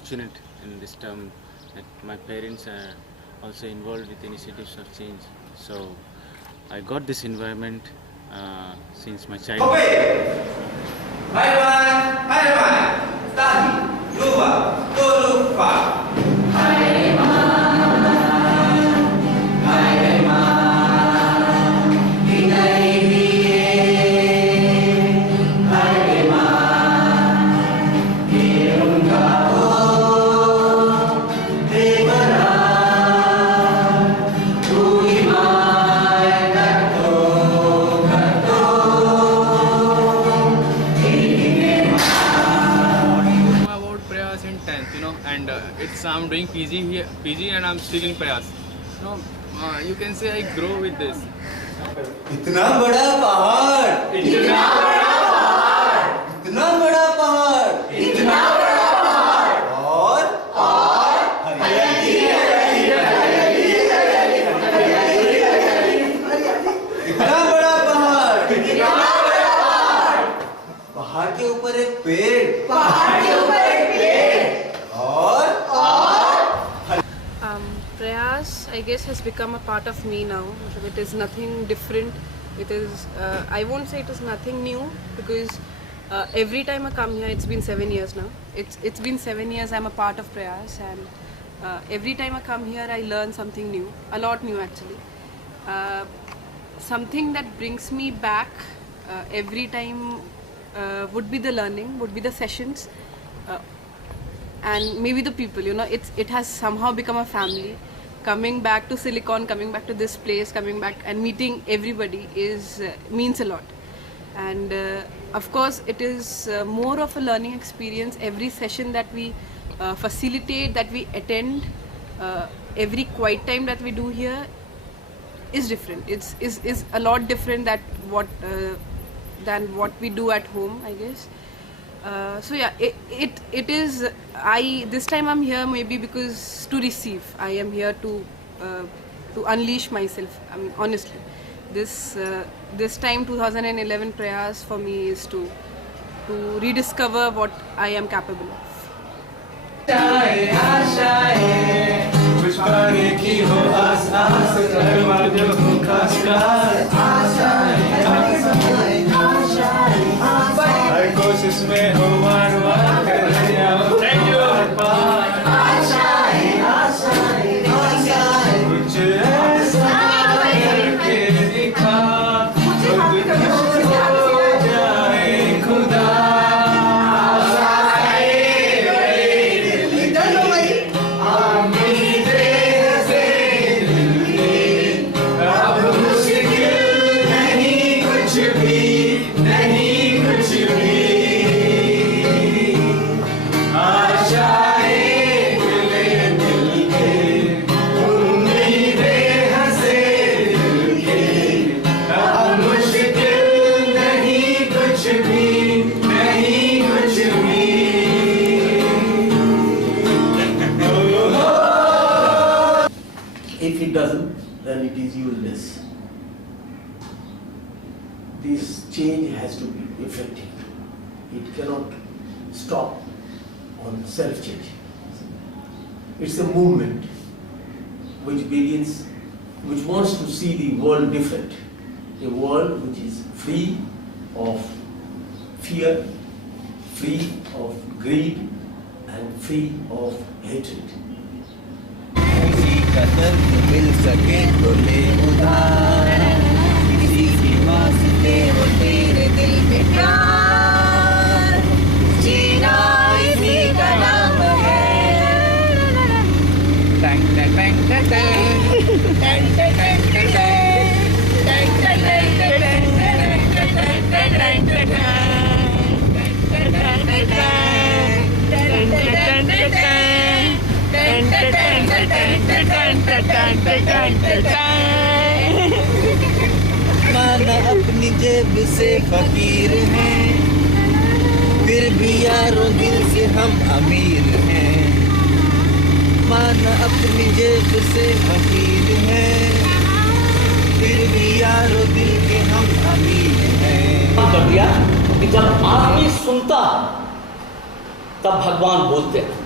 fortunate in this term that my parents are also involved with initiatives of change. So I got this environment since my childhood. And I'm doing PG here, and I'm still in Prayas. So you can say I grow with this. इतना बड़ा पहाड़, इतना बड़ा पहाड़, इतना बड़ा पहाड़, इतना बड़ा पहाड़, और हरियाली हरियाली हरियाली हरियाली हरियाली, इतना बड़ा पहाड़, इतना बड़ा पहाड़, पहाड़ के ऊपर एक पेड़, पहाड़ के ऊपर एक पेड़, और Prayas, I guess, has become a part of me now. It is nothing different. It is, I won't say it is nothing new, because every time I come here, it's been 7 years now. It's been 7 years I'm a part of Prayas, and every time I come here, I learn something new, a lot new actually. Something that brings me back every time would be the learning, would be the sessions, and maybe the people. You know, it has somehow become a family. Coming back to Silicon, coming back to this place, coming back and meeting everybody means a lot. And of course, it is more of a learning experience. Every session that we facilitate, that we attend, every quiet time that we do here is different. Is a lot different than what we do at home, I guess. So yeah, it is. This time I'm here maybe because to receive. I am here to unleash myself. I mean, honestly, this time 2011 Prayas for me is to rediscover what I am capable of. हर कोशिश में हो वार वार कर रहे हो। Thank you। कुछ ऐसा करके दिखा हो जाए खुदा। अब मुश्किल नहीं कुछ भी, नहीं कुछ भी। If it doesn't, then it is useless. This change has to be effective. It cannot stop on self-change. It's a movement which begins, which wants to see the world different. A world which is free of fear, free of greed, and free of hatred. का दर्द मिल सके तो ले उधार, किसी की वास्ते हो तेरे दिल में प्यार, जीना इसी का नाम है। Tank tank tank tank tank tank tank माना अपनी जेब से फकीर हैं, फिर भी यारों दिल से हम अमीर हैं। माना अपनी जेब से फकीर हैं, फिर भी यारों दिल के हम अमीर हैं। कर दिया कि जब आदमी सुनता तब भगवान बोलते हैं।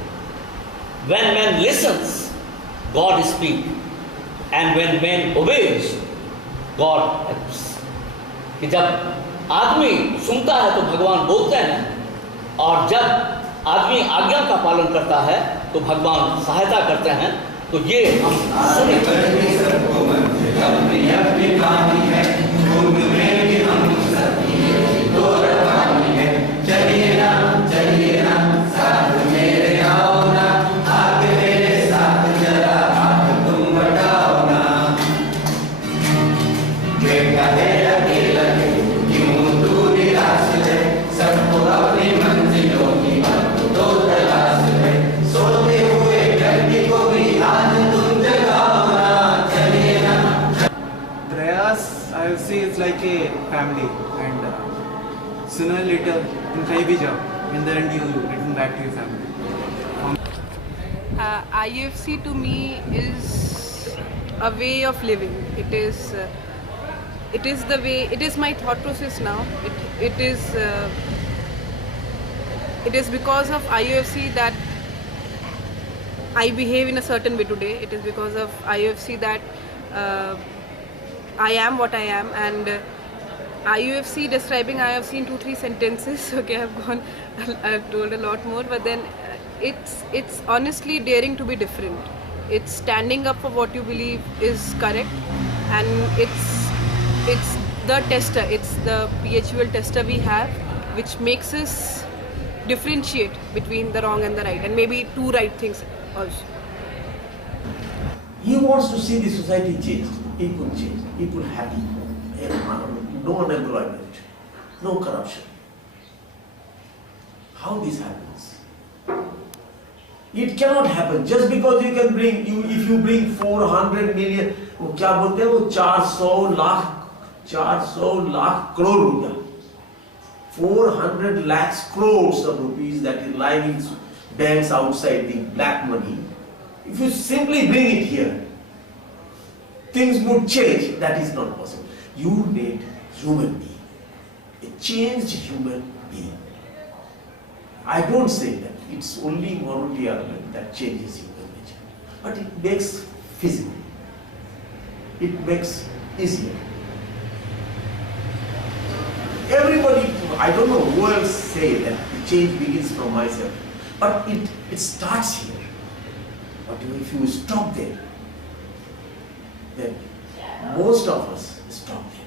When man listens, God speaks. And when man obeys, God helps. कि जब आदमी सुनता है तो भगवान बोलते हैं, और जब आदमी आज्ञा का पालन करता है तो भगवान सहायता करते हैं. तो ये हम सुने. IFC is like a family, and sooner or later in kahin bhi jao, in the end you return back to your family. IFC to me is a way of living. It is the way. It is my thought process now. It is because of IUFC that I behave in a certain way today. It is because of IUFC that I am what I am, and IUFC, describing IUFC in 2-3 sentences. Okay, I've told a lot more, but then it's honestly daring to be different. It's standing up for what you believe is correct, and it's the tester, it's the PHUL tester we have, which makes us differentiate between the wrong and the right, and maybe 2 right things also. He wants to see the society changed, people happy, no unemployment, no corruption. How this happens? It cannot happen just because you can bring, if you bring 400 million, वो क्या बोलते हैं वो 400 lakh crore रुपया, 400 lakhs crores of rupees that is lying in banks outside, the black money. If you simply bring it here, things would change. That is not possible. You need human being, a changed human being. I don't say that it's only morality argument that changes human nature, but it makes physical. It makes easier. Everybody, I don't know who else say that the change begins from myself, but it starts here. But if you stop there, then most of us stop there.